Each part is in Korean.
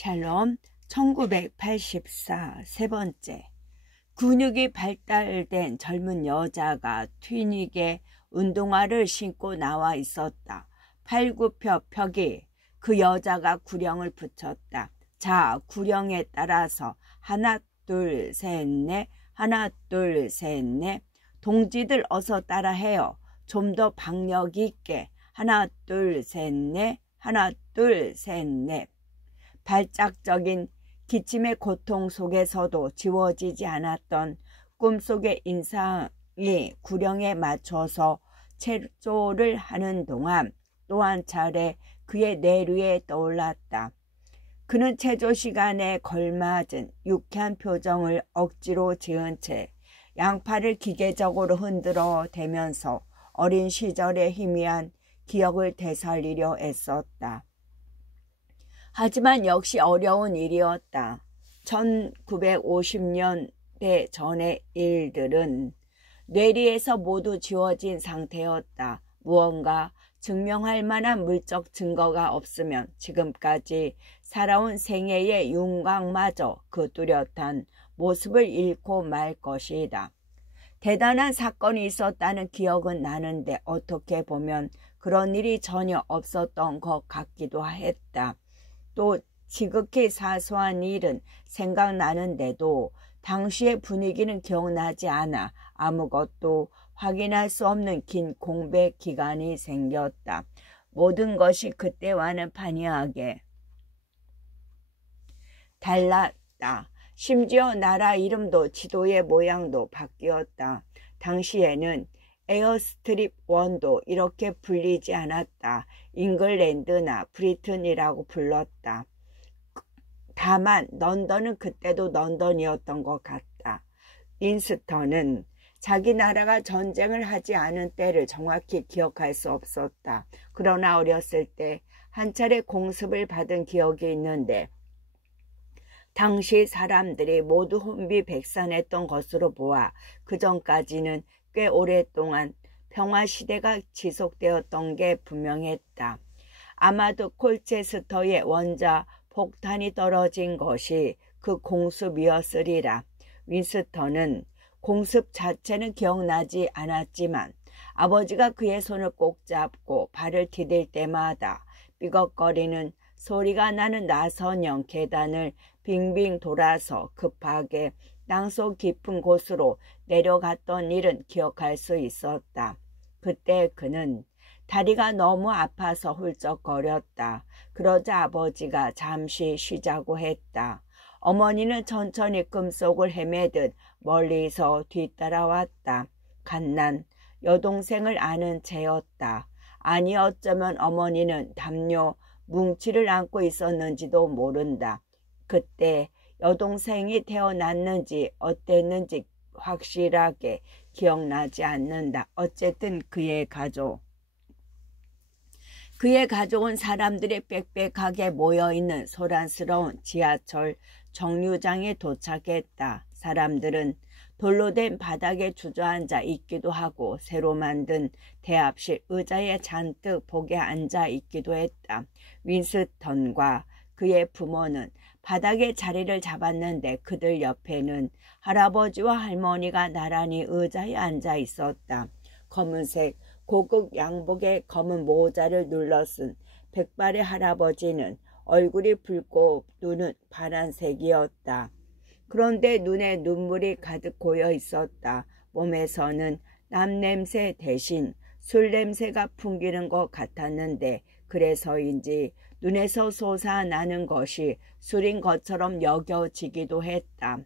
샬롬 1984 세 번째. 근육이 발달된 젊은 여자가 튀닉에 운동화를 신고 나와 있었다. 팔굽혀펴기. 그 여자가 구령을 붙였다. 자, 구령에 따라서 하나 둘 셋 넷, 하나 둘 셋 넷. 동지들 어서 따라해요. 좀 더 박력 있게. 하나 둘 셋 넷, 하나 둘 셋 넷. 발작적인 기침의 고통 속에서도 지워지지 않았던 꿈속의 인상이 구령에 맞춰서 체조를 하는 동안 또 한 차례 그의 뇌리에 떠올랐다. 그는 체조 시간에 걸맞은 유쾌한 표정을 억지로 지은 채 양팔을 기계적으로 흔들어 대면서 어린 시절의 희미한 기억을 되살리려 애썼다. 하지만 역시 어려운 일이었다. 1950년대 전의 일들은 뇌리에서 모두 지워진 상태였다. 무언가 증명할 만한 물적 증거가 없으면 지금까지 살아온 생애의 윤곽마저 그 뚜렷한 모습을 잃고 말 것이다. 대단한 사건이 있었다는 기억은 나는데 어떻게 보면 그런 일이 전혀 없었던 것 같기도 했다. 또 지극히 사소한 일은 생각나는데도 당시의 분위기는 기억나지 않아 아무것도 확인할 수 없는 긴 공백 기간이 생겼다. 모든 것이 그때와는 판이하게 달랐다. 심지어 나라 이름도 지도의 모양도 바뀌었다. 당시에는 에어스트립 1도 이렇게 불리지 않았다. 잉글랜드나 브리튼이라고 불렀다. 다만 런던은 그때도 런던이었던 것 같다. 윈스턴은 자기 나라가 전쟁을 하지 않은 때를 정확히 기억할 수 없었다. 그러나 어렸을 때 한 차례 공습을 받은 기억이 있는데 당시 사람들이 모두 혼비백산했던 것으로 보아 그 전까지는 꽤 오랫동안 평화시대가 지속되었던 게 분명했다. 아마도 콜체스터의 원자 폭탄이 떨어진 것이 그 공습이었으리라. 윈스턴은 공습 자체는 기억나지 않았지만 아버지가 그의 손을 꼭 잡고 발을 디딜 때마다 삐걱거리는 소리가 나는 나선형 계단을 빙빙 돌아서 급하게 땅속 깊은 곳으로 내려갔던 일은 기억할 수 있었다. 그때 그는 다리가 너무 아파서 훌쩍거렸다. 그러자 아버지가 잠시 쉬자고 했다. 어머니는 천천히 꿈속을 헤매듯 멀리서 뒤따라왔다. 갓난 여동생을 아는 채였다. 아니 어쩌면 어머니는 담요 뭉치를 안고 있었는지도 모른다. 그때 여동생이 태어났는지 어땠는지 확실하게 기억나지 않는다. 어쨌든 그의 가족은 사람들이 빽빽하게 모여있는 소란스러운 지하철 정류장에 도착했다. 사람들은 돌로 된 바닥에 주저앉아 있기도 하고 새로 만든 대합실 의자에 잔뜩 복에 앉아 있기도 했다. 윈스턴과 그의 부모는 바닥에 자리를 잡았는데 그들 옆에는 할아버지와 할머니가 나란히 의자에 앉아 있었다. 검은색 고급 양복에 검은 모자를 눌러쓴 백발의 할아버지는 얼굴이 붉고 눈은 파란색이었다. 그런데 눈에 눈물이 가득 고여 있었다. 몸에서는 남 냄새 대신 술 냄새가 풍기는 것 같았는데 그래서인지 눈에서 솟아나는 것이 술인 것처럼 여겨지기도 했다.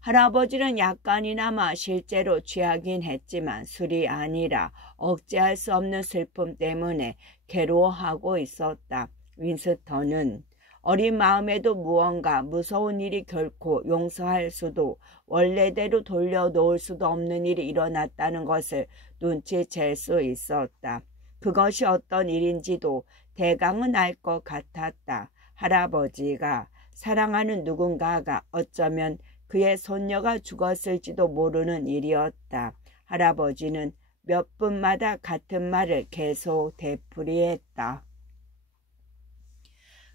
할아버지는 약간이나마 실제로 취하긴 했지만 술이 아니라 억제할 수 없는 슬픔 때문에 괴로워하고 있었다. 윈스턴은 어린 마음에도 무언가 무서운 일이 결코 용서할 수도 원래대로 돌려놓을 수도 없는 일이 일어났다는 것을 눈치챌 수 있었다. 그것이 어떤 일인지도 대강은 알 것 같았다. 할아버지가 사랑하는 누군가가 어쩌면 그의 손녀가 죽었을지도 모르는 일이었다. 할아버지는 몇 분마다 같은 말을 계속 되풀이했다.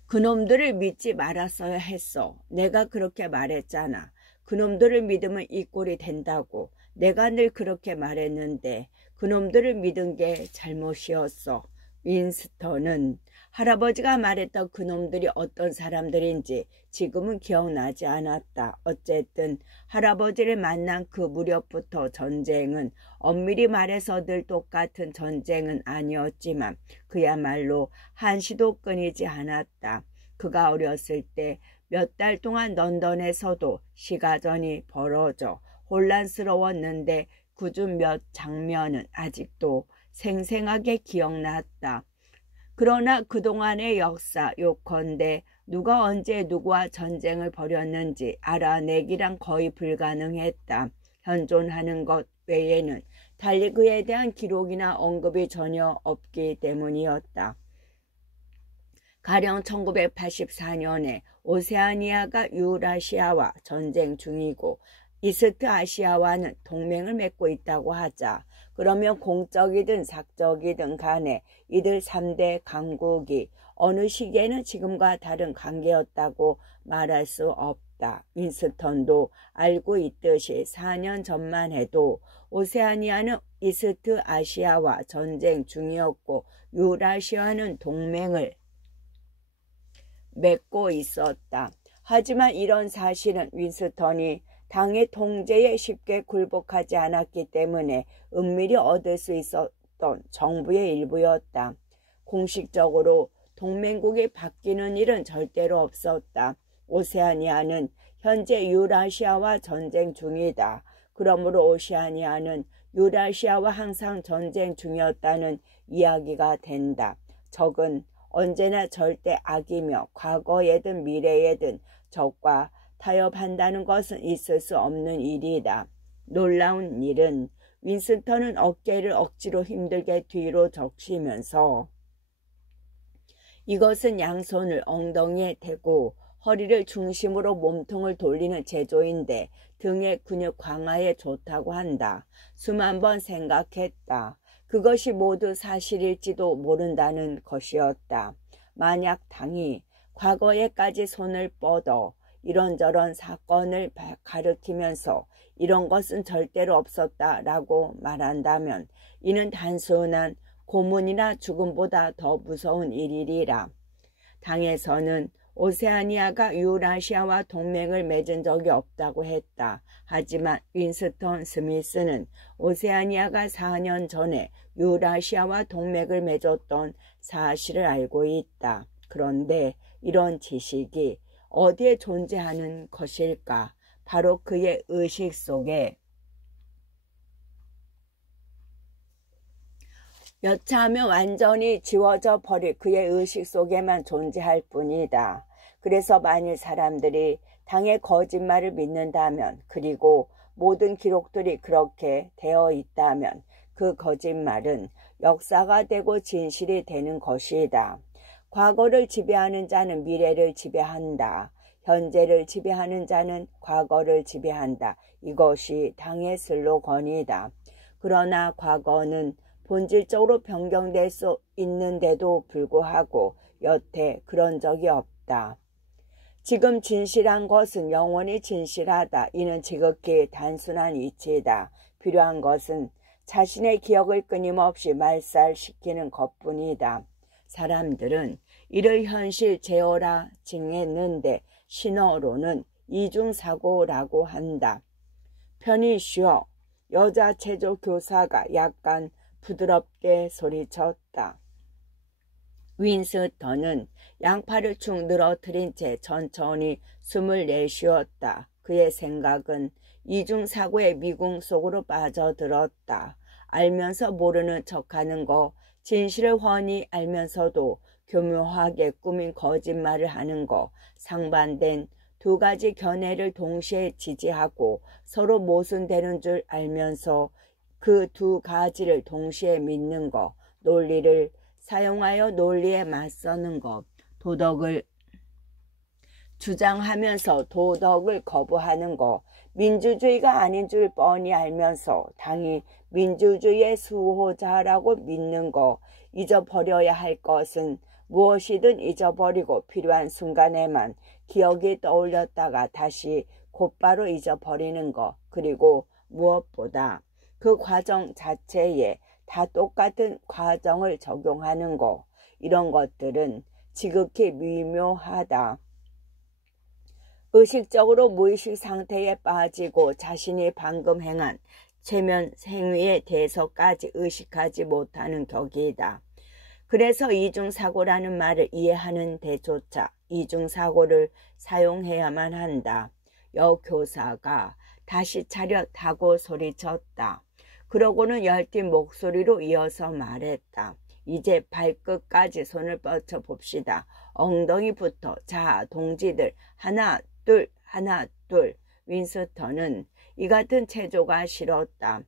그놈들을 믿지 말았어야 했어. 내가 그렇게 말했잖아. 그놈들을 믿으면 이 꼴이 된다고. 내가 늘 그렇게 말했는데 그놈들을 믿은 게 잘못이었어. 윈스턴은 할아버지가 말했던 그놈들이 어떤 사람들인지 지금은 기억나지 않았다. 어쨌든 할아버지를 만난 그 무렵부터 전쟁은 엄밀히 말해서 늘 똑같은 전쟁은 아니었지만 그야말로 한시도 끊이지 않았다. 그가 어렸을 때 몇 달 동안 런던에서도 시가전이 벌어져 혼란스러웠는데 그중 몇 장면은 아직도 생생하게 기억났다. 그러나 그동안의 역사 요컨대 누가 언제 누구와 전쟁을 벌였는지 알아내기란 거의 불가능했다. 현존하는 것 외에는 달리 그에 대한 기록이나 언급이 전혀 없기 때문이었다. 가령 1984년에 오세아니아가 유라시아와 전쟁 중이고 이스트 아시아와는 동맹을 맺고 있다고 하자. 그러면 공적이든 사적이든 간에 이들 3대 강국이 어느 시기에는 지금과 다른 관계였다고 말할 수 없다. 윈스턴도 알고 있듯이 4년 전만 해도 오세아니아는 이스트 아시아와 전쟁 중이었고 유라시아는 동맹을 맺고 있었다. 하지만 이런 사실은 윈스턴이 당의 통제에 쉽게 굴복하지 않았기 때문에 은밀히 얻을 수 있었던 정부의 일부였다. 공식적으로 동맹국이 바뀌는 일은 절대로 없었다. 오세아니아는 현재 유라시아와 전쟁 중이다. 그러므로 오세아니아는 유라시아와 항상 전쟁 중이었다는 이야기가 된다. 적은 언제나 절대 악이며 과거에든 미래에든 적과 타협한다는 것은 있을 수 없는 일이다. 놀라운 일은 윈스턴은 어깨를 억지로 힘들게 뒤로 적시면서 이것은 양손을 엉덩이에 대고 허리를 중심으로 몸통을 돌리는 제조인데 등의 근육 강화에 좋다고 한다. 수만 번 생각했다. 그것이 모두 사실일지도 모른다는 것이었다. 만약 당이 과거에까지 손을 뻗어 이런저런 사건을 가리키면서 이런 것은 절대로 없었다라고 말한다면 이는 단순한 고문이나 죽음보다 더 무서운 일이리라. 당에서는 오세아니아가 유라시아와 동맹을 맺은 적이 없다고 했다. 하지만 윈스턴 스미스는 오세아니아가 4년 전에 유라시아와 동맹을 맺었던 사실을 알고 있다. 그런데 이런 지식이 어디에 존재하는 것일까? 바로 그의 의식 속에 여차하면 완전히 지워져 버릴 그의 의식 속에만 존재할 뿐이다. 그래서 만일 사람들이 당의 거짓말을 믿는다면, 그리고 모든 기록들이 그렇게 되어 있다면 그 거짓말은 역사가 되고 진실이 되는 것이다. 과거를 지배하는 자는 미래를 지배한다. 현재를 지배하는 자는 과거를 지배한다. 이것이 당의 슬로건이다. 그러나 과거는 본질적으로 변경될 수 있는데도 불구하고 여태 그런 적이 없다. 지금 진실한 것은 영원히 진실하다. 이는 지극히 단순한 이치이다. 필요한 것은 자신의 기억을 끊임없이 말살시키는 것뿐이다. 사람들은 이를 현실 제어라 칭했는데 신어로는 이중사고라고 한다. 편히 쉬어. 여자 체조 교사가 약간 부드럽게 소리쳤다. 윈스턴은 양팔을 축 늘어뜨린 채 천천히 숨을 내쉬었다. 그의 생각은 이중사고의 미궁 속으로 빠져들었다. 알면서 모르는 척하는 거, 진실을 훤히 알면서도 교묘하게 꾸민 거짓말을 하는 거, 상반된 두 가지 견해를 동시에 지지하고 서로 모순되는 줄 알면서 그 두 가지를 동시에 믿는 거, 논리를 사용하여 논리에 맞서는 것, 도덕을 주장하면서 도덕을 거부하는 것, 민주주의가 아닌 줄 뻔히 알면서 당이 민주주의의 수호자라고 믿는 것, 잊어버려야 할 것은 무엇이든 잊어버리고 필요한 순간에만 기억이 떠올렸다가 다시 곧바로 잊어버리는 것, 그리고 무엇보다 그 과정 자체에 다 똑같은 과정을 적용하는 것, 이런 것들은 지극히 미묘하다. 의식적으로 무의식 상태에 빠지고 자신이 방금 행한 최면 행위에 대해서까지 의식하지 못하는 격이다. 그래서 이중사고라는 말을 이해하는 데조차 이중사고를 사용해야만 한다. 여교사가 다시 차렷하고 소리쳤다. 그러고는 열띤 목소리로 이어서 말했다. 이제 발끝까지 손을 뻗쳐 봅시다. 엉덩이부터. 자, 동지들, 하나, 둘, 하나, 둘. 윈스턴은 이 같은 체조가 싫었다.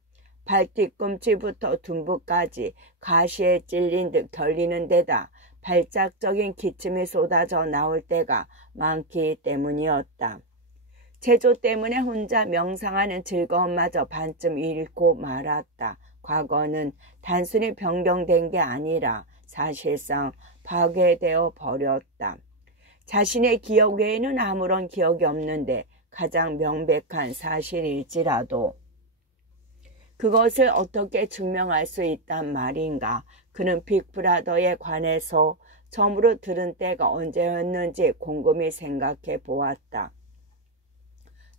발 뒤꿈치부터 둔부까지 가시에 찔린 듯 결리는 데다 발작적인 기침이 쏟아져 나올 때가 많기 때문이었다. 체조 때문에 혼자 명상하는 즐거움마저 반쯤 잃고 말았다. 과거는 단순히 변경된 게 아니라 사실상 파괴되어 버렸다. 자신의 기억 외에는 아무런 기억이 없는데 가장 명백한 사실일지라도 그것을 어떻게 증명할 수 있단 말인가. 그는 빅브라더에 관해서 처음으로 들은 때가 언제였는지 곰곰이 생각해 보았다.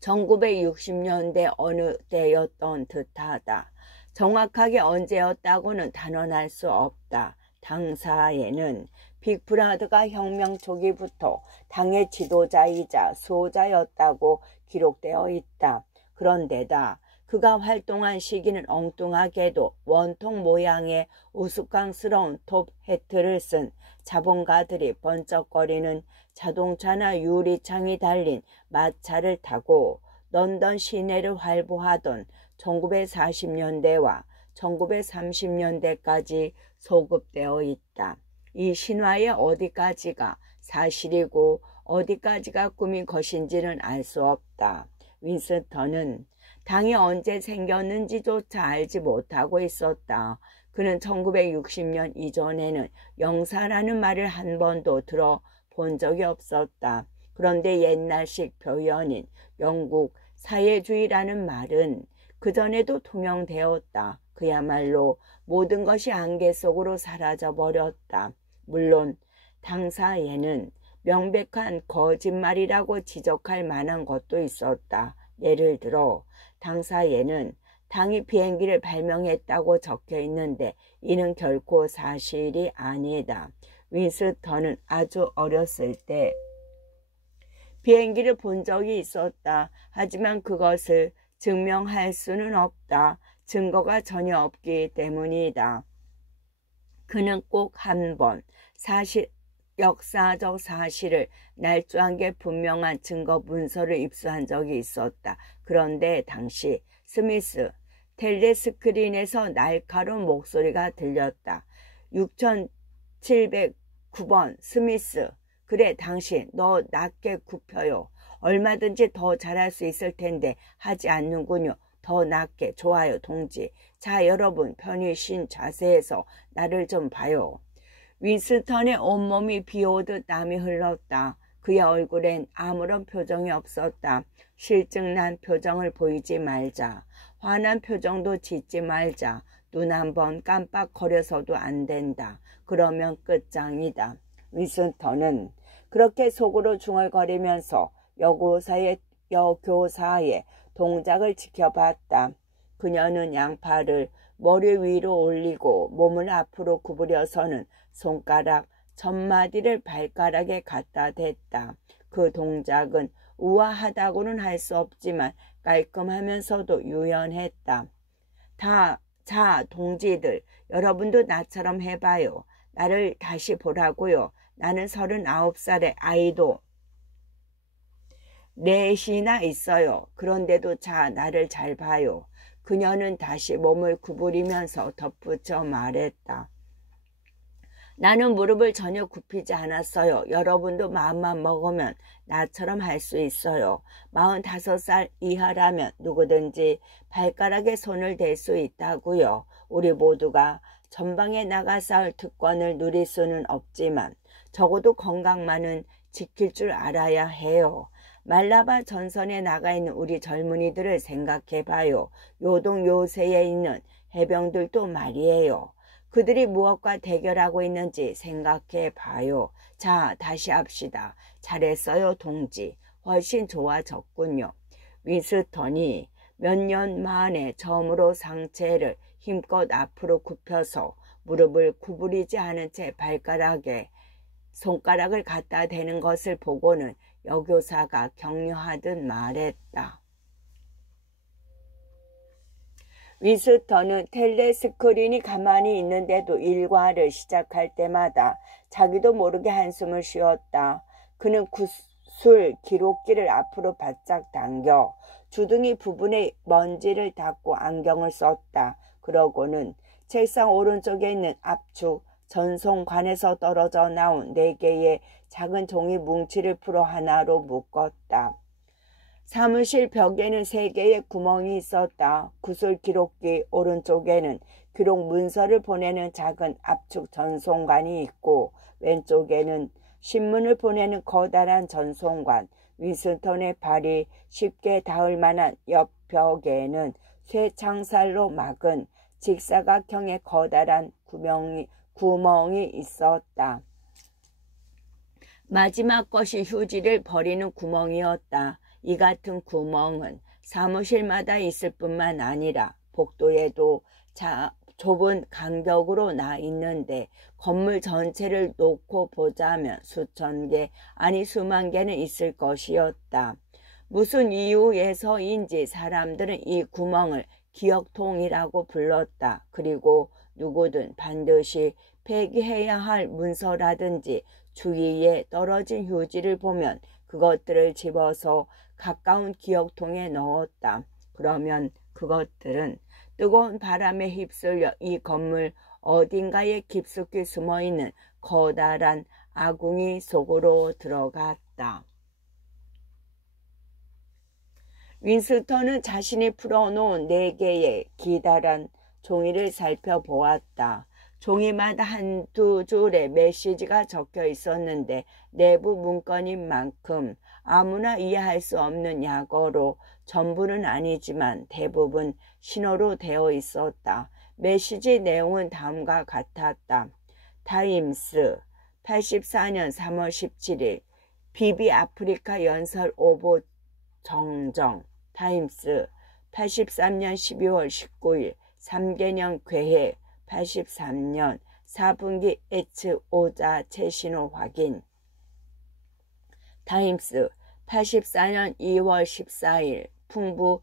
1960년대 어느 때였던 듯하다. 정확하게 언제였다고는 단언할 수 없다. 당사에는 빅브라더가 혁명 초기부터 당의 지도자이자 수호자였다고 기록되어 있다. 그런데다 그가 활동한 시기는 엉뚱하게도 원통 모양의 우스꽝스러운 톱 해트를 쓴 자본가들이 번쩍거리는 자동차나 유리창이 달린 마차를 타고 런던 시내를 활보하던 1940년대와 1930년대까지 소급되어 있다. 이 신화의 어디까지가 사실이고 어디까지가 꿈인 것인지는 알 수 없다. 윈스턴은 당이 언제 생겼는지조차 알지 못하고 있었다. 그는 1960년 이전에는 영사라는 말을 한 번도 들어본 적이 없었다. 그런데 옛날식 표현인 영국 사회주의라는 말은 그전에도 통용되었다. 그야말로 모든 것이 안개 속으로 사라져버렸다. 물론 당사에는 명백한 거짓말이라고 지적할 만한 것도 있었다. 예를 들어 당사에는 당이 비행기를 발명했다고 적혀 있는데 이는 결코 사실이 아니다. 윈스턴은 아주 어렸을 때 비행기를 본 적이 있었다. 하지만 그것을 증명할 수는 없다. 증거가 전혀 없기 때문이다. 그는 꼭 한 번 역사적 사실을 날조한 게 분명한 증거 문서를 입수한 적이 있었다. 그런데 당시 스미스 텔레스크린에서 날카로운 목소리가 들렸다. 6709번 스미스. 그래, 당신 너 낮게 굽혀요. 얼마든지 더 잘할 수 있을 텐데 하지 않는군요. 더 낮게. 좋아요, 동지. 자, 여러분 편히 쉰 자세에서 나를 좀 봐요. 윈스턴의 온몸이 비오듯 땀이 흘렀다. 그의 얼굴엔 아무런 표정이 없었다. 실증난 표정을 보이지 말자. 화난 표정도 짓지 말자. 눈 한번 깜빡거려서도 안 된다. 그러면 끝장이다. 윈스턴은 그렇게 속으로 중얼거리면서 여교사의 동작을 지켜봤다. 그녀는 양팔을 머리 위로 올리고 몸을 앞으로 구부려서는 손가락 천마디를 발가락에 갖다 댔다. 그 동작은 우아하다고는 할 수 없지만 깔끔하면서도 유연했다. 자, 동지들, 여러분도 나처럼 해봐요. 나를 다시 보라고요. 나는 39살의 아이도 넷이나 있어요. 그런데도 자, 나를 잘 봐요. 그녀는 다시 몸을 구부리면서 덧붙여 말했다. 나는 무릎을 전혀 굽히지 않았어요. 여러분도 마음만 먹으면 나처럼 할 수 있어요. 45살 이하라면 누구든지 발가락에 손을 댈 수 있다고요. 우리 모두가 전방에 나가 싸울 특권을 누릴 수는 없지만 적어도 건강만은 지킬 줄 알아야 해요. 말라바 전선에 나가 있는 우리 젊은이들을 생각해봐요. 요동 요새에 있는 해병들도 말이에요. 그들이 무엇과 대결하고 있는지 생각해봐요. 자, 다시 합시다. 잘했어요, 동지. 훨씬 좋아졌군요. 윈스턴이 몇 년 만에 처음으로 상체를 힘껏 앞으로 굽혀서 무릎을 구부리지 않은 채 발가락에 손가락을 갖다 대는 것을 보고는 여교사가 격려하듯 말했다. 윈스턴은 텔레스크린이 가만히 있는데도 일과를 시작할 때마다 자기도 모르게 한숨을 쉬었다. 그는 구술 기록기를 앞으로 바짝 당겨 주둥이 부분에 먼지를 닦고 안경을 썼다. 그러고는 책상 오른쪽에 있는 압축 전송관에서 떨어져 나온 4개의 작은 종이 뭉치를 풀어 하나로 묶었다. 사무실 벽에는 3개의 구멍이 있었다. 구술 기록기 오른쪽에는 기록 문서를 보내는 작은 압축 전송관이 있고 왼쪽에는 신문을 보내는 커다란 전송관. 윈스턴의 발이 쉽게 닿을 만한 옆 벽에는 쇠창살로 막은 직사각형의 커다란 구멍이 있었다. 마지막 것이 휴지를 버리는 구멍이었다. 이 같은 구멍은 사무실마다 있을 뿐만 아니라 복도에도 좁은 간격으로 나 있는데 건물 전체를 놓고 보자면 수천 개 아니 수만 개는 있을 것이었다. 무슨 이유에서인지 사람들은 이 구멍을 기억통이라고 불렀다. 그리고 누구든 반드시 폐기해야 할 문서라든지 주위에 떨어진 휴지를 보면 그것들을 집어서 가까운 기억통에 넣었다. 그러면 그것들은 뜨거운 바람에 휩쓸려 이 건물 어딘가에 깊숙이 숨어있는 커다란 아궁이 속으로 들어갔다. 윈스턴은 자신이 풀어놓은 4개의 기다란 종이를 살펴보았다. 종이마다 한두 줄의 메시지가 적혀 있었는데 내부 문건인 만큼 아무나 이해할 수 없는 약어로 전부는 아니지만 대부분 신호로 되어 있었다. 메시지 내용은 다음과 같았다. 타임스 84년 3월 17일 비비 아프리카 연설 오보 정정. 타임스 83년 12월 19일 3개년 계획 83년 4분기 에츠 오자 최신호 확인. 타임스 84년 2월 14일 풍부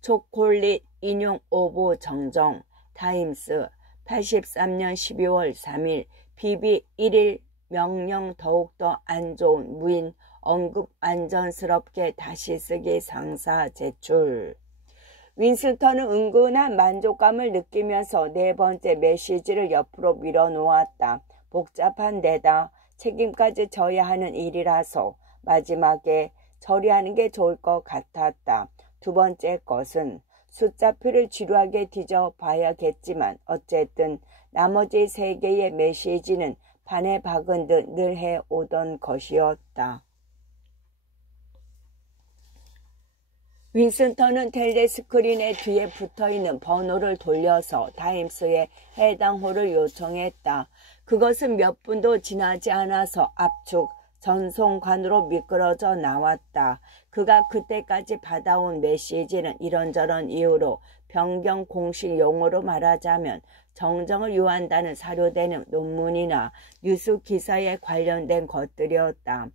초콜릿 인용 오보 정정. 타임스 83년 12월 3일 비비 1일 명령 더욱더 안 좋은 무인 언급 안전스럽게 다시 쓰기 상사 제출. 윈스턴은 은근한 만족감을 느끼면서 4번째 메시지를 옆으로 밀어놓았다. 복잡한 데다 책임까지 져야 하는 일이라서 마지막에 처리하는 게 좋을 것 같았다. 2번째 것은 숫자표를 지루하게 뒤져 봐야겠지만 어쨌든 나머지 3개의 메시지는 판에 박은 듯 늘 해오던 것이었다. 윈스턴은 텔레스크린의 뒤에 붙어있는 번호를 돌려서 타임스에 해당 호를 요청했다. 그것은 몇 분도 지나지 않아서 압축 전송관으로 미끄러져 나왔다. 그가 그때까지 받아온 메시지는 이런저런 이유로 변경 공식 용어로 말하자면 정정을 요한다는 사료되는 논문이나 뉴스 기사에 관련된 것들이었다.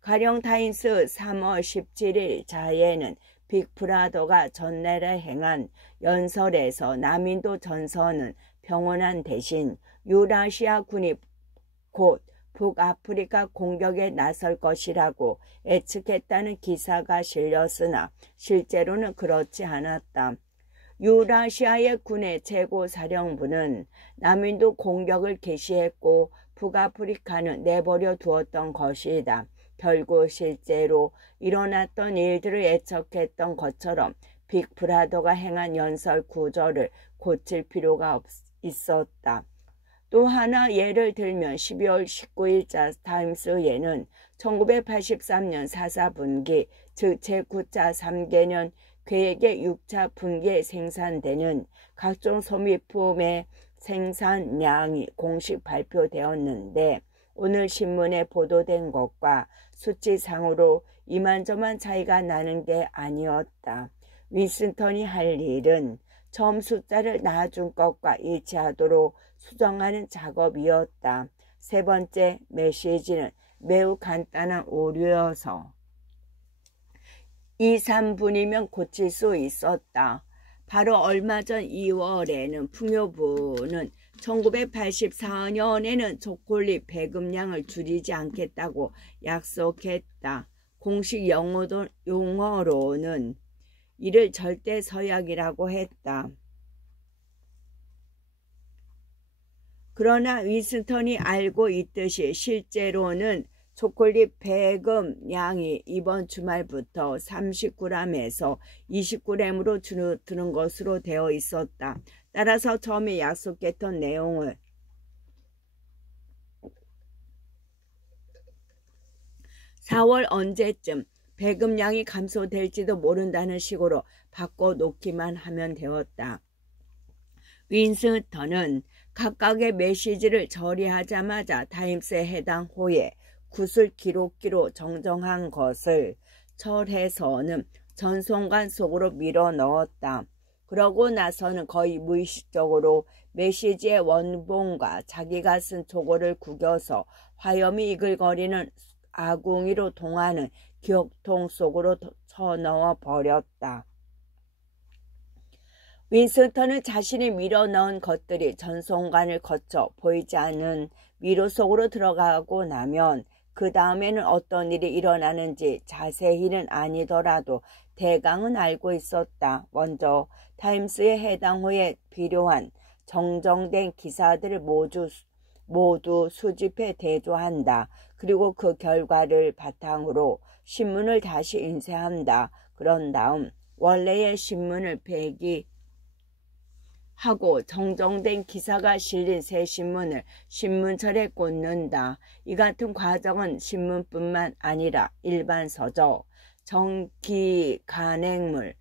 가령 타임스 3월 17일 자해에는 빅브라더가 전날에 행한 연설에서 남인도 전선은 평온한 대신 유라시아 군이 곧 북아프리카 공격에 나설 것이라고 예측했다는 기사가 실렸으나 실제로는 그렇지 않았다. 유라시아의 군의 최고사령부는 남인도 공격을 개시했고 북아프리카는 내버려 두었던 것이다. 결국 실제로 일어났던 일들을 예측했던 것처럼 빅브라더가 행한 연설 구조를 고칠 필요가 있었다. 또 하나 예를 들면 12월 19일자 타임스에는 1983년 4사분기 즉 제9차 3개년 계획의 6차 분기에 생산되는 각종 소비품의 생산량이 공식 발표되었는데 오늘 신문에 보도된 것과 수치상으로 이만저만 차이가 나는 게 아니었다. 윈스턴이 할 일은 처음 숫자를 나준 것과 일치하도록 수정하는 작업이었다. 세 번째 메시지는 매우 간단한 오류여서 2, 3분이면 고칠 수 있었다. 바로 얼마 전 2월에는 풍요부는 1984년에는 초콜릿 배급량을 줄이지 않겠다고 약속했다. 공식 용어로는 이를 절대 서약이라고 했다. 그러나 윈스턴이 알고 있듯이 실제로는 초콜릿 배급량이 이번 주말부터 30g에서 20g으로 줄어드는 것으로 되어 있었다. 따라서 처음에 약속했던 내용을 4월 언제쯤 배급량이 감소될지도 모른다는 식으로 바꿔놓기만 하면 되었다. 윈스턴은 각각의 메시지를 처리하자마자 타임스에 해당 호에 구슬 기록기로 정정한 것을 철해서는 전송관 속으로 밀어 넣었다. 그러고 나서는 거의 무의식적으로 메시지의 원본과 자기가 쓴 초고를 구겨서 화염이 이글거리는 아궁이로 통하는 기억통 속으로 쳐넣어 버렸다. 윈스턴은 자신이 밀어넣은 것들이 전송관을 거쳐 보이지 않는 미로 속으로 들어가고 나면 그 다음에는 어떤 일이 일어나는지 자세히는 아니더라도 대강은 알고 있었다. 먼저 타임스에 해당 후에 필요한 정정된 기사들을 모두 수집해 대조한다. 그리고 그 결과를 바탕으로 신문을 다시 인쇄한다. 그런 다음 원래의 신문을 폐기하고 정정된 기사가 실린 새 신문을 신문철에 꽂는다. 이 같은 과정은 신문뿐만 아니라 일반 서적, 정기 간행물,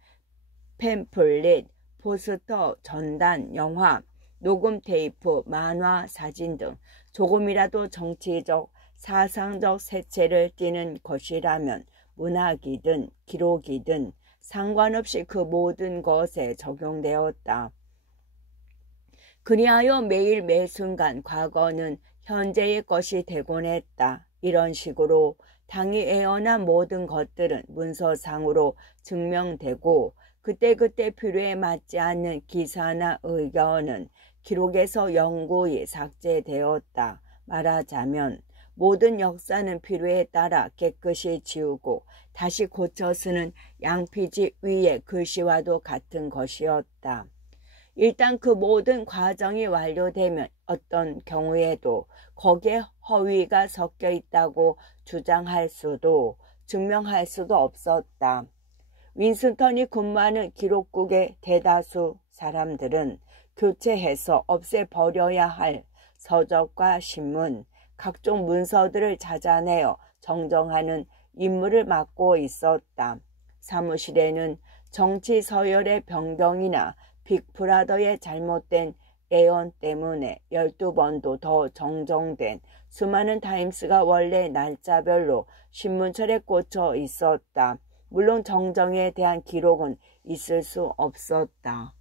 팸플릿, 포스터, 전단, 영화, 녹음 테이프, 만화, 사진 등 조금이라도 정치적, 사상적 색채를 띠는 것이라면 문학이든 기록이든 상관없이 그 모든 것에 적용되었다. 그리하여 매일 매순간 과거는 현재의 것이 되곤 했다. 이런 식으로 당이 애언한 모든 것들은 문서상으로 증명되고 그때그때 필요에 맞지 않는 기사나 의견은 기록에서 영구히 삭제되었다. 말하자면 모든 역사는 필요에 따라 깨끗이 지우고 다시 고쳐 쓰는 양피지 위의 글씨와도 같은 것이었다. 일단 그 모든 과정이 완료되면 어떤 경우에도 거기에 허위가 섞여 있다고 주장할 수도 증명할 수도 없었다. 윈스턴이 근무하는 기록국의 대다수 사람들은 교체해서 없애버려야 할 서적과 신문, 각종 문서들을 찾아내어 정정하는 임무를 맡고 있었다. 사무실에는 정치 서열의 변경이나 빅브라더의 잘못된 애언 때문에 12번도 더 정정된 수많은 타임스가 원래 날짜별로 신문철에 꽂혀 있었다. 물론 정정에 대한 기록은 있을 수 없었다.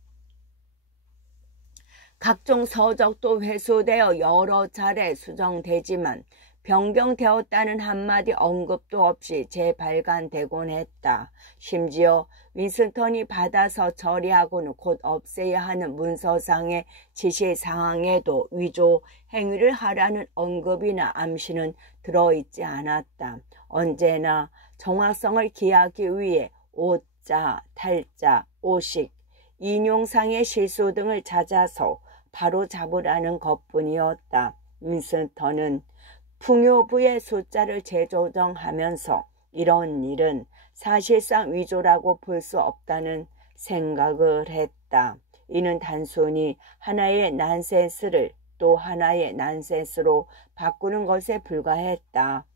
각종 서적도 회수되어 여러 차례 수정되지만 변경되었다는 한마디 언급도 없이 재발간되곤 했다. 심지어 윈스턴이 받아서 처리하고는 곧 없애야 하는 문서상의 지시사항에도 위조 행위를 하라는 언급이나 암시는 들어있지 않았다. 언제나 정확성을 기하기 위해 오자, 탈자, 오식, 인용상의 실수 등을 찾아서 바로 잡으라는 것뿐이었다. 윈스턴은 풍요부의 숫자를 재조정하면서 이런 일은 사실상 위조라고 볼 수 없다는 생각을 했다. 이는 단순히 하나의 난센스를 또 하나의 난센스로 바꾸는 것에 불과했다.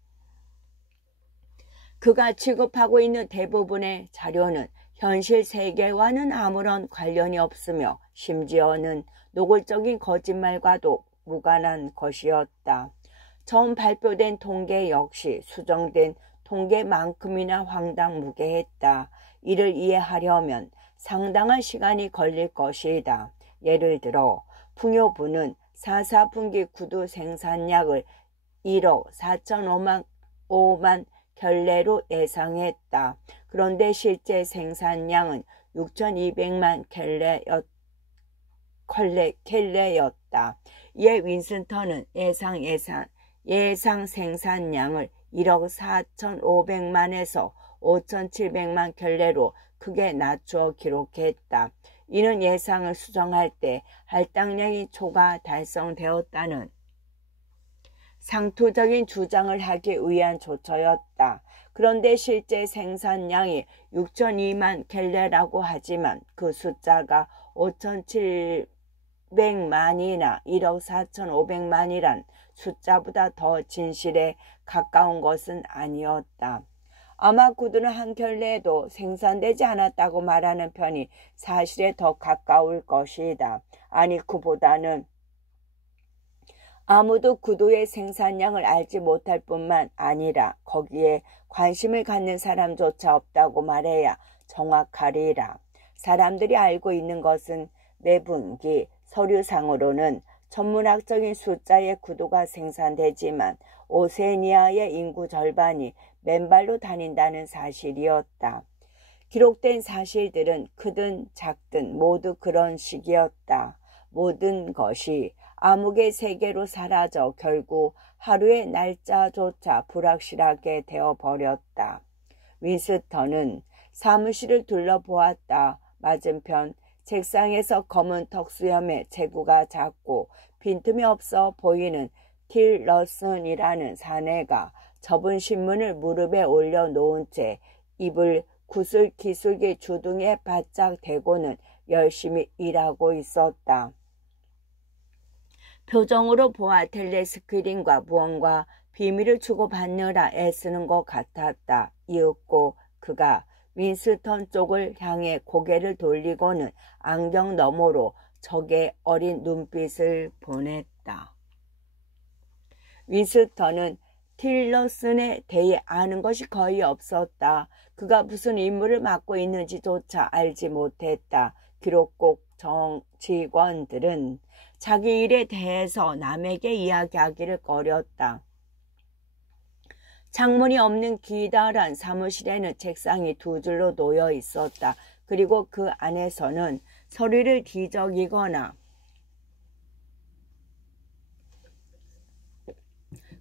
그가 취급하고 있는 대부분의 자료는 현실 세계와는 아무런 관련이 없으며 심지어는 노골적인 거짓말과도 무관한 것이었다. 처음 발표된 통계 역시 수정된 통계만큼이나 황당무계했다. 이를 이해하려면 상당한 시간이 걸릴 것이다. 예를 들어 풍요부는 4분기 구두 생산량을 1억 4,500만 켤레로 예상했다. 그런데 실제 생산량은 6,200만 켤레였다. 이에 윈스턴은 예상 생산량을 1억 4,500만에서 5,700만 켤레로 크게 낮추어 기록했다. 이는 예상을 수정할 때 할당량이 초과 달성되었다는 상투적인 주장을 하기 위한 조처였다. 그런데 실제 생산량이 6,200만 켤레라고 하지만 그 숫자가 5,700만이나 1억 4,500만이란 숫자보다 더 진실에 가까운 것은 아니었다. 아마 구두는 한 켤레도 생산되지 않았다고 말하는 편이 사실에 더 가까울 것이다. 아니, 그보다는 아무도 구두의 생산량을 알지 못할 뿐만 아니라 거기에 관심을 갖는 사람조차 없다고 말해야 정확하리라. 사람들이 알고 있는 것은 매분기 서류상으로는 천문학적인 숫자의 구두가 생산되지만 오세니아의 인구 절반이 맨발로 다닌다는 사실이었다. 기록된 사실들은 크든 작든 모두 그런 식이었다. 모든 것이 암흑의 세계로 사라져 결국 하루의 날짜조차 불확실하게 되어버렸다. 윈스턴은 사무실을 둘러보았다. 맞은편 책상에서 검은 턱수염의 체구가 작고 빈틈이 없어 보이는 틸러슨이라는 사내가 접은 신문을 무릎에 올려놓은 채 입을 구슬기술기 주둥이에 바짝 대고는 열심히 일하고 있었다. 표정으로 보아 텔레스크린과 무언가 비밀을 주고받느라 애쓰는 것 같았다. 이윽고 그가 윈스턴 쪽을 향해 고개를 돌리고는 안경 너머로 적의 어린 눈빛을 보냈다. 윈스턴은 틸러슨에 대해 아는 것이 거의 없었다. 그가 무슨 임무를 맡고 있는지조차 알지 못했다. 기록국 직원들은 자기 일에 대해서 남에게 이야기하기를 꺼렸다. 창문이 없는 기다란 사무실에는 책상이 두 줄로 놓여 있었다. 그리고 그 안에서는 서류를 뒤적이거나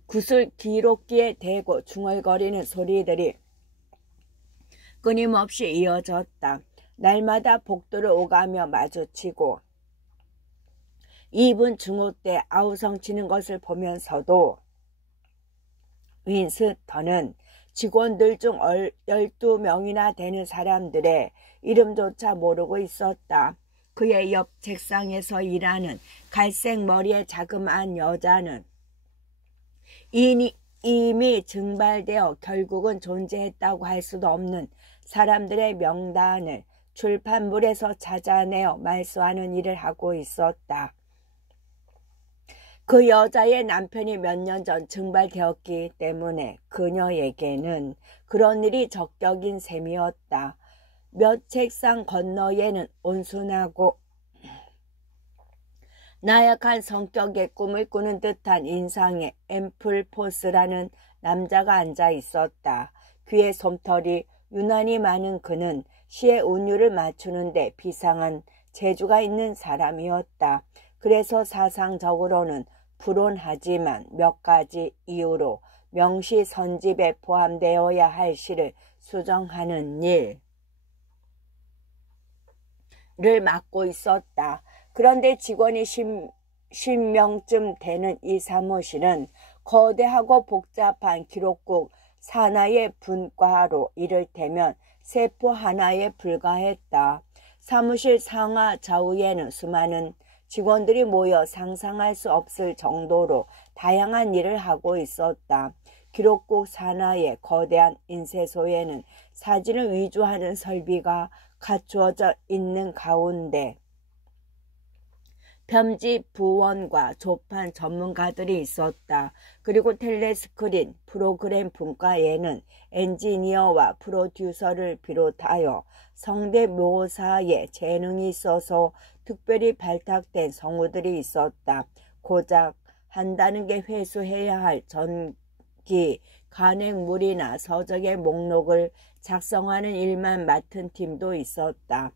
구슬 기록기에 대고 중얼거리는 소리들이 끊임없이 이어졌다. 날마다 복도를 오가며 마주치고 2분 중후 때 아우성치는 것을 보면서도 윈스턴은 직원들 중 12명이나 되는 사람들의 이름조차 모르고 있었다. 그의 옆 책상에서 일하는 갈색 머리의 자그마한 여자는 이미 증발되어 결국은 존재했다고 할 수도 없는 사람들의 명단을 출판물에서 찾아내어 말소하는 일을 하고 있었다. 그 여자의 남편이 몇 년 전 증발되었기 때문에 그녀에게는 그런 일이 적격인 셈이었다. 몇 책상 건너에는 온순하고 나약한 성격의 꿈을 꾸는 듯한 인상의 앰플포스라는 남자가 앉아 있었다. 귀에 솜털이 유난히 많은 그는 시의 운율을 맞추는데 비상한 재주가 있는 사람이었다. 그래서 사상적으로는 불온하지만 몇 가지 이유로 명시선집에 포함되어야 할 시를 수정하는 일을 맡고 있었다. 그런데 직원이 10명쯤 되는 이 사무실은 거대하고 복잡한 기록국 산하의 분과로 이를테면 세포 하나에 불과했다. 사무실 상하 좌우에는 수많은 직원들이 모여 상상할 수 없을 정도로 다양한 일을 하고 있었다. 기록국 산하의 거대한 인쇄소에는 사진을 위조하는 설비가 갖추어져 있는 가운데 편집 부원과 조판 전문가들이 있었다. 그리고 텔레스크린 프로그램 분과에는 엔지니어와 프로듀서를 비롯하여 성대묘사에 재능이 있어서 특별히 발탁된 성우들이 있었다. 고작 한다는 게 회수해야 할 전기, 간행물이나 서적의 목록을 작성하는 일만 맡은 팀도 있었다.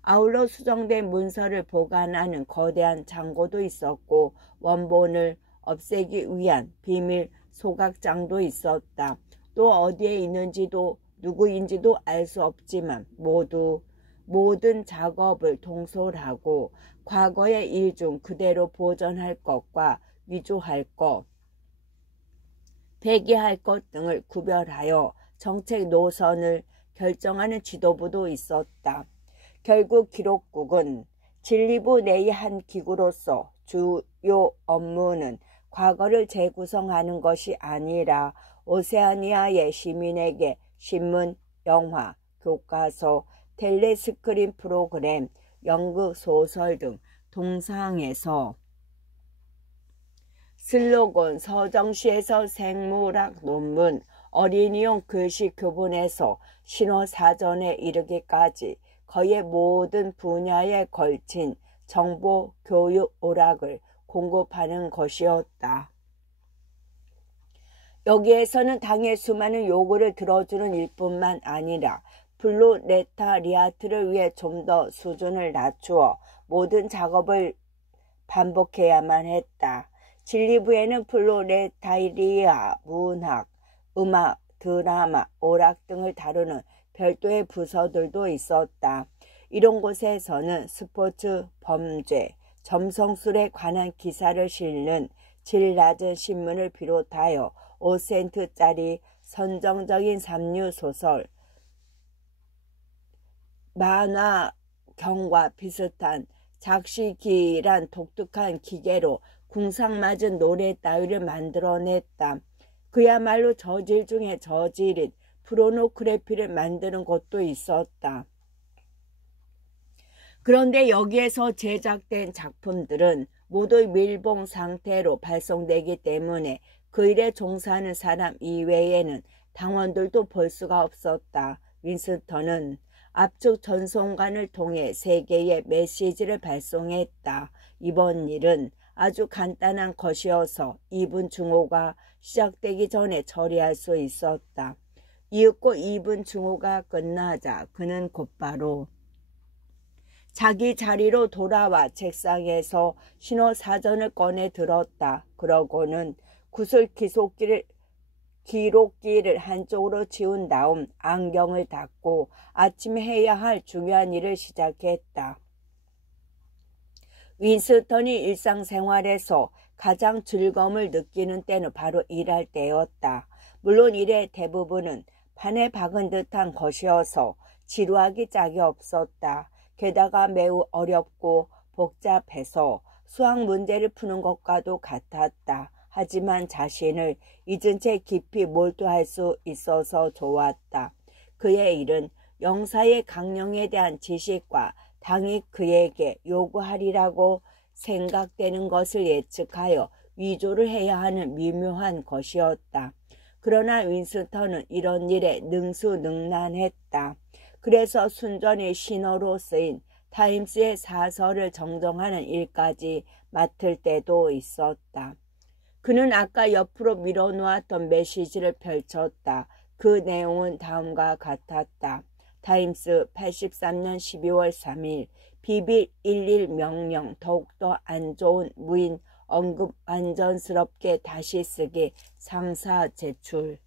아울러 수정된 문서를 보관하는 거대한 창고도 있었고 원본을 없애기 위한 비밀 소각장도 있었다. 또 어디에 있는지도 누구인지도 알 수 없지만 모든 작업을 통솔하고 과거의 일 중 그대로 보존할 것과 위조할 것, 폐기할 것 등을 구별하여 정책 노선을 결정하는 지도부도 있었다. 결국 기록국은 진리부 내의 한 기구로서 주요 업무는 과거를 재구성하는 것이 아니라 오세아니아의 시민에게 신문, 영화, 교과서, 텔레스크린 프로그램, 연극, 소설 등 동상에서 슬로건, 서정시에서 생물학 논문, 어린이용 글씨 교본에서 신호사전에 이르기까지 거의 모든 분야에 걸친 정보 교육 오락을 공급하는 것이었다. 여기에서는 당의 수많은 요구를 들어주는 일뿐만 아니라 플루레타리아트를 위해 좀 더 수준을 낮추어 모든 작업을 반복해야만 했다. 진리부에는 플루레타리아 문학, 음악, 드라마, 오락 등을 다루는 별도의 부서들도 있었다. 이런 곳에서는 스포츠, 범죄, 점성술에 관한 기사를 실는 질 낮은 신문을 비롯하여 5센트짜리 선정적인 삼류소설, 만화경과 비슷한 작시기란 독특한 기계로 궁상맞은 노래 따위를 만들어냈다. 그야말로 저질 중에 저질인 포르노그래피를 만드는 곳도 있었다. 그런데 여기에서 제작된 작품들은 모두 밀봉 상태로 발송되기 때문에 그 일에 종사하는 사람 이외에는 당원들도 볼 수가 없었다. 윈스턴은 압축 전송관을 통해 세계에 메시지를 발송했다. 이번 일은 아주 간단한 것이어서 2분 중호가 시작되기 전에 처리할 수 있었다. 이윽고 2분 중호가 끝나자 그는 곧바로 자기 자리로 돌아와 책상에서 신호사전을 꺼내 들었다. 그러고는 구슬 기록기를 한쪽으로 치운 다음 안경을 닫고 아침에 해야 할 중요한 일을 시작했다. 윈스턴이 일상생활에서 가장 즐거움을 느끼는 때는 바로 일할 때였다. 물론 일의 대부분은 판에 박은 듯한 것이어서 지루하기 짝이 없었다. 게다가 매우 어렵고 복잡해서 수학 문제를 푸는 것과도 같았다. 하지만 자신을 잊은 채 깊이 몰두할 수 있어서 좋았다. 그의 일은 영사의 강령에 대한 지식과 당이 그에게 요구하리라고 생각되는 것을 예측하여 위조를 해야 하는 미묘한 것이었다. 그러나 윈스턴은 이런 일에 능수능란했다. 그래서 순전히 신호로 쓰인 타임스의 사설을 정정하는 일까지 맡을 때도 있었다. 그는 아까 옆으로 밀어놓았던 메시지를 펼쳤다. 그 내용은 다음과 같았다. 타임스 83년 12월 3일 비빌 11 명령 더욱더 안 좋은 무인 언급 완전스럽게 다시 쓰기 상사 제출.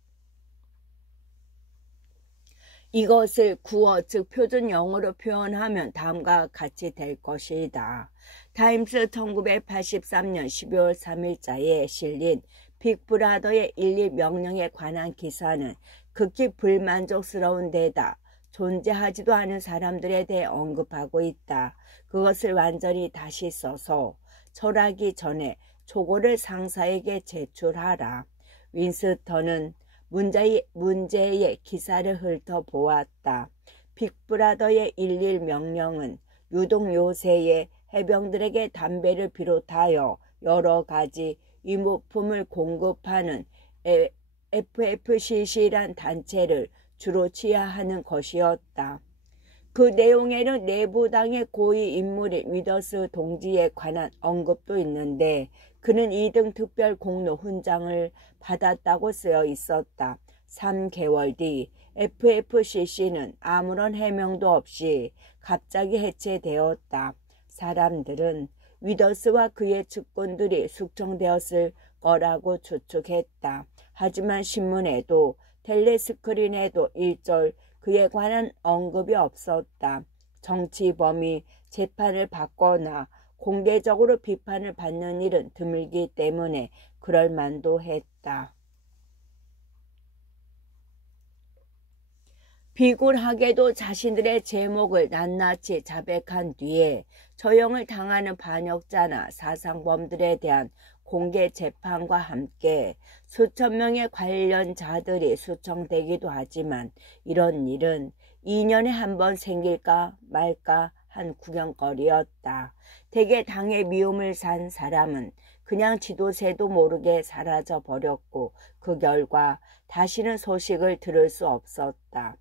이것을 구어 즉 표준 영어로 표현하면 다음과 같이 될 것이다. 타임스 1983년 12월 3일자에 실린 빅브라더의 11 명령에 관한 기사는 극히 불만족스러운 데다 존재하지도 않은 사람들에 대해 언급하고 있다. 그것을 완전히 다시 써서 철하기 전에 초고를 상사에게 제출하라. 윈스턴은 문제의 기사를 훑어보았다. 빅브라더의 일일 명령은 유독 요새의 해병들에게 담배를 비롯하여 여러 가지 의무품을 공급하는 FFCC란 단체를 주로 취하하는 것이었다. 그 내용에는 내부당의 고위 인물인 위더스 동지에 관한 언급도 있는데 그는 2등 특별 공로 훈장을 받았다고 쓰여 있었다. 3개월 뒤 FFCC는 아무런 해명도 없이 갑자기 해체되었다. 사람들은 위더스와 그의 측근들이 숙청되었을 거라고 추측했다. 하지만 신문에도 텔레스크린에도 일절 그에 관한 언급이 없었다. 정치범이 재판을 받거나 공개적으로 비판을 받는 일은 드물기 때문에 그럴 만도 했다. 비굴하게도 자신들의 제목을 낱낱이 자백한 뒤에 처형을 당하는 반역자나 사상범들에 대한 공개 재판과 함께 수천 명의 관련자들이 수청되기도 하지만 이런 일은 2년에 한 번 생길까 말까 한 구경거리였다. 대개 당의 미움을 산 사람은 그냥 지도새도 모르게 사라져 버렸고 그 결과 다시는 소식을 들을 수 없었다.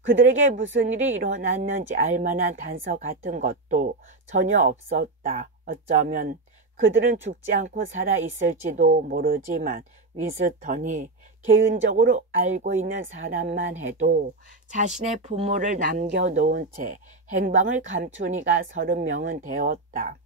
그들에게 무슨 일이 일어났는지 알만한 단서 같은 것도 전혀 없었다. 어쩌면 그들은 죽지 않고 살아 있을지도 모르지만 윈스턴이 개인적으로 알고 있는 사람만 해도 자신의 부모를 남겨놓은 채 행방을 감춘 이가 30명은 되었다.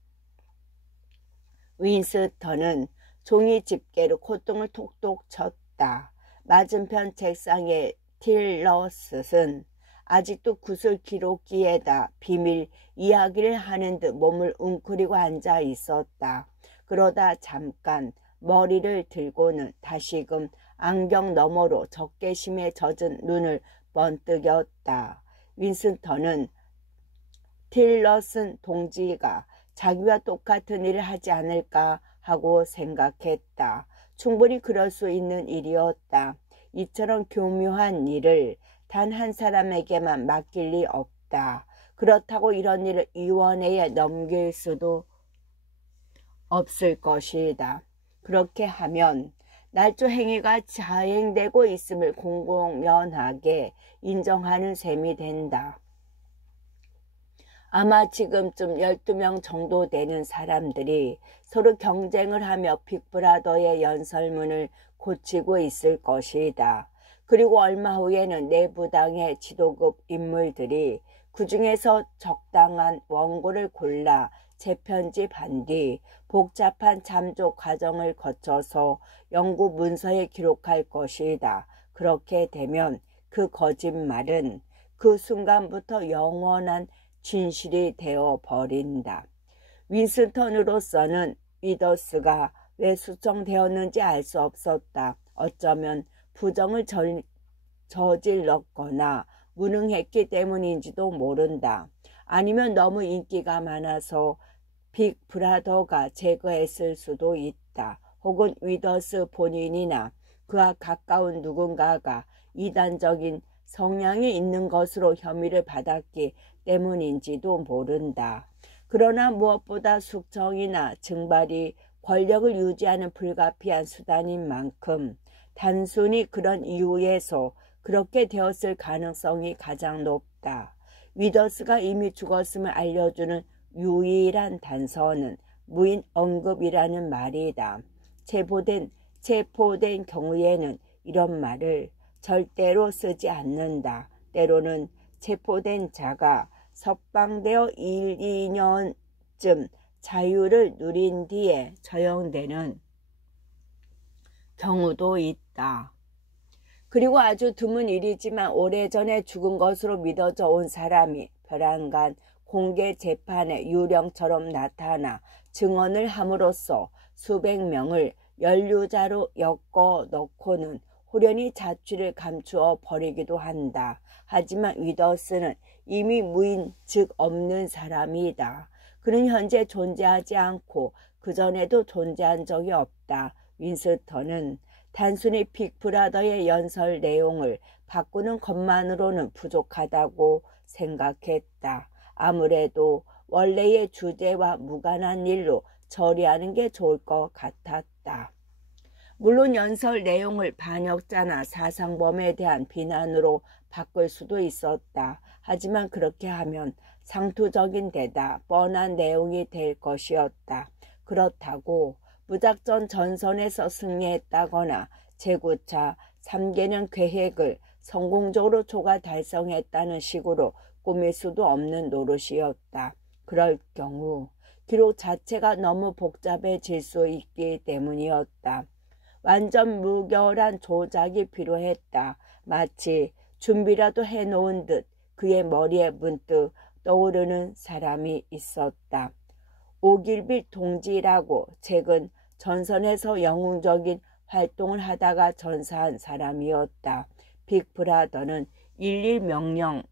윈스턴은 종이 집게로 콧등을 톡톡 쳤다. 맞은편 책상에 틸러스는 아직도 구슬 기록기에다 비밀 이야기를 하는 듯 몸을 웅크리고 앉아 있었다. 그러다 잠깐 머리를 들고는 다시금 안경 너머로 적개심에 젖은 눈을 번뜩였다. 윈스턴은 틸러슨 동지가 자기와 똑같은 일을 하지 않을까 하고 생각했다. 충분히 그럴 수 있는 일이었다. 이처럼 교묘한 일을 단 한 사람에게만 맡길 리 없다. 그렇다고 이런 일을 위원회에 넘길 수도 없을 것이다. 그렇게 하면 날조 행위가 자행되고 있음을 공공연하게 인정하는 셈이 된다. 아마 지금쯤 12명 정도 되는 사람들이 서로 경쟁을 하며 빅브라더의 연설문을 고치고 있을 것이다. 그리고 얼마 후에는 내부당의 지도급 인물들이 그 중에서 적당한 원고를 골라 재편집한 뒤 복잡한 잠조 과정을 거쳐서 연구 문서에 기록할 것이다. 그렇게 되면 그 거짓말은 그 순간부터 영원한 진실이 되어 버린다. 윈스턴으로서는 위더스가 왜 수청되었는지 알 수 없었다. 어쩌면 부정을 저질렀거나 무능했기 때문인지도 모른다. 아니면 너무 인기가 많아서 빅브라더가 제거했을 수도 있다. 혹은 위더스 본인이나 그와 가까운 누군가가 이단적인 성향이 있는 것으로 혐의를 받았기 때문인지도 모른다. 그러나 무엇보다 숙청이나 증발이 권력을 유지하는 불가피한 수단인 만큼 단순히 그런 이유에서 그렇게 되었을 가능성이 가장 높다. 위더스가 이미 죽었음을 알려주는 유일한 단서는 무인 언급이라는 말이다. 체포된 경우에는 이런 말을 절대로 쓰지 않는다. 때로는 체포된 자가 석방되어 1, 2년쯤 자유를 누린 뒤에 처형되는 경우도 있다. 그리고 아주 드문 일이지만 오래전에 죽은 것으로 믿어져 온 사람이 벼랑간 공개 재판에 유령처럼 나타나 증언을 함으로써 수백 명을 연루자로 엮어 넣고는 호련히 자취를 감추어 버리기도 한다. 하지만 위더스는 이미 무인 즉 없는 사람이다. 그는 현재 존재하지 않고 그전에도 존재한 적이 없다. 윈스턴은 단순히 빅브라더의 연설 내용을 바꾸는 것만으로는 부족하다고 생각했다. 아무래도 원래의 주제와 무관한 일로 처리하는 게 좋을 것 같았다. 물론 연설 내용을 반역자나 사상범에 대한 비난으로 바꿀 수도 있었다. 하지만 그렇게 하면 상투적인 데다 뻔한 내용이 될 것이었다. 그렇다고 무작정 전선에서 승리했다거나 제9차 3개년 계획을 성공적으로 초과 달성했다는 식으로 꾸밀 수도 없는 노릇이었다. 그럴 경우 기록 자체가 너무 복잡해질 수 있기 때문이었다. 완전 무결한 조작이 필요했다. 마치 준비라도 해놓은 듯 그의 머리에 문득 떠오르는 사람이 있었다. 오길비 동지라고 최근 전선에서 영웅적인 활동을 하다가 전사한 사람이었다. 빅브라더는 11 명령을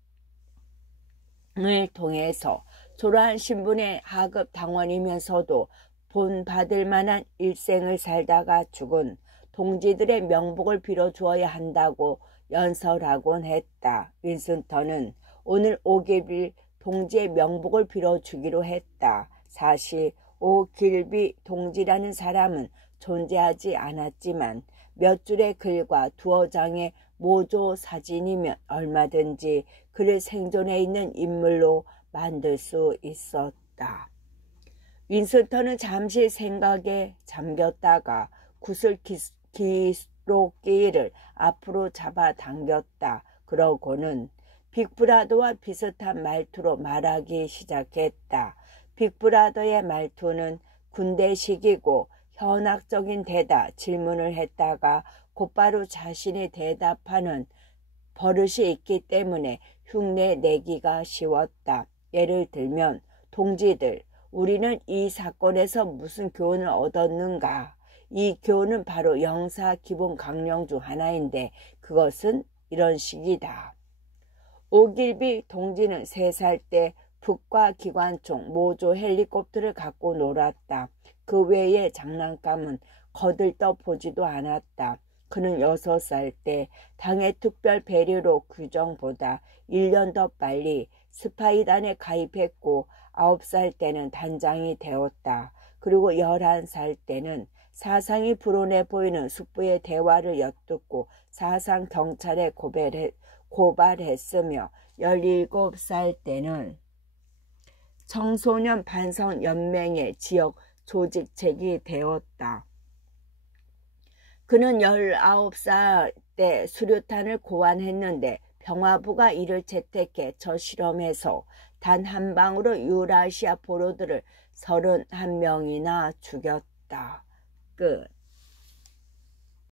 통해서 초라한 신분의 하급 당원이면서도 본받을 만한 일생을 살다가 죽은 동지들의 명복을 빌어주어야 한다고 연설하곤 했다. 윈스턴은 오늘 오길비 동지의 명복을 빌어주기로 했다. 사실 오길비 동지라는 사람은 존재하지 않았지만 몇 줄의 글과 두어 장의 모조 사진이면 얼마든지 그를 생존해 있는 인물로 만들 수 있었다. 윈스턴은 잠시 생각에 잠겼다가 구슬 기록기를 앞으로 잡아당겼다. 그러고는 빅브라더와 비슷한 말투로 말하기 시작했다. 빅브라더의 말투는 군대식이고 현학적인 데다 질문을 했다가 곧바로 자신이 대답하는 버릇이 있기 때문에 흉내 내기가 쉬웠다. 예를 들면 동지들, 우리는 이 사건에서 무슨 교훈을 얻었는가? 이 교훈은 바로 영사 기본 강령 중 하나인데 그것은 이런 식이다. 오길비 동지는 3살 때 북과 기관총 모조 헬리콥터를 갖고 놀았다. 그 외의 장난감은 거들떠 보지도 않았다. 그는 6살 때 당의 특별 배려로 규정보다 1년 더 빨리 스파이단에 가입했고 9살 때는 단장이 되었다. 그리고 11살 때는 사상이 불온해 보이는 숙부의 대화를 엿듣고 사상 경찰에 고발했으며 17살 때는 청소년 반성 연맹의 지역 조직책이 되었다. 그는 19살 때 수류탄을 고안했는데 평화부가 이를 채택해 저 실험에서 단 한 방으로 유라시아 포로들을 31명이나 죽였다. 끝.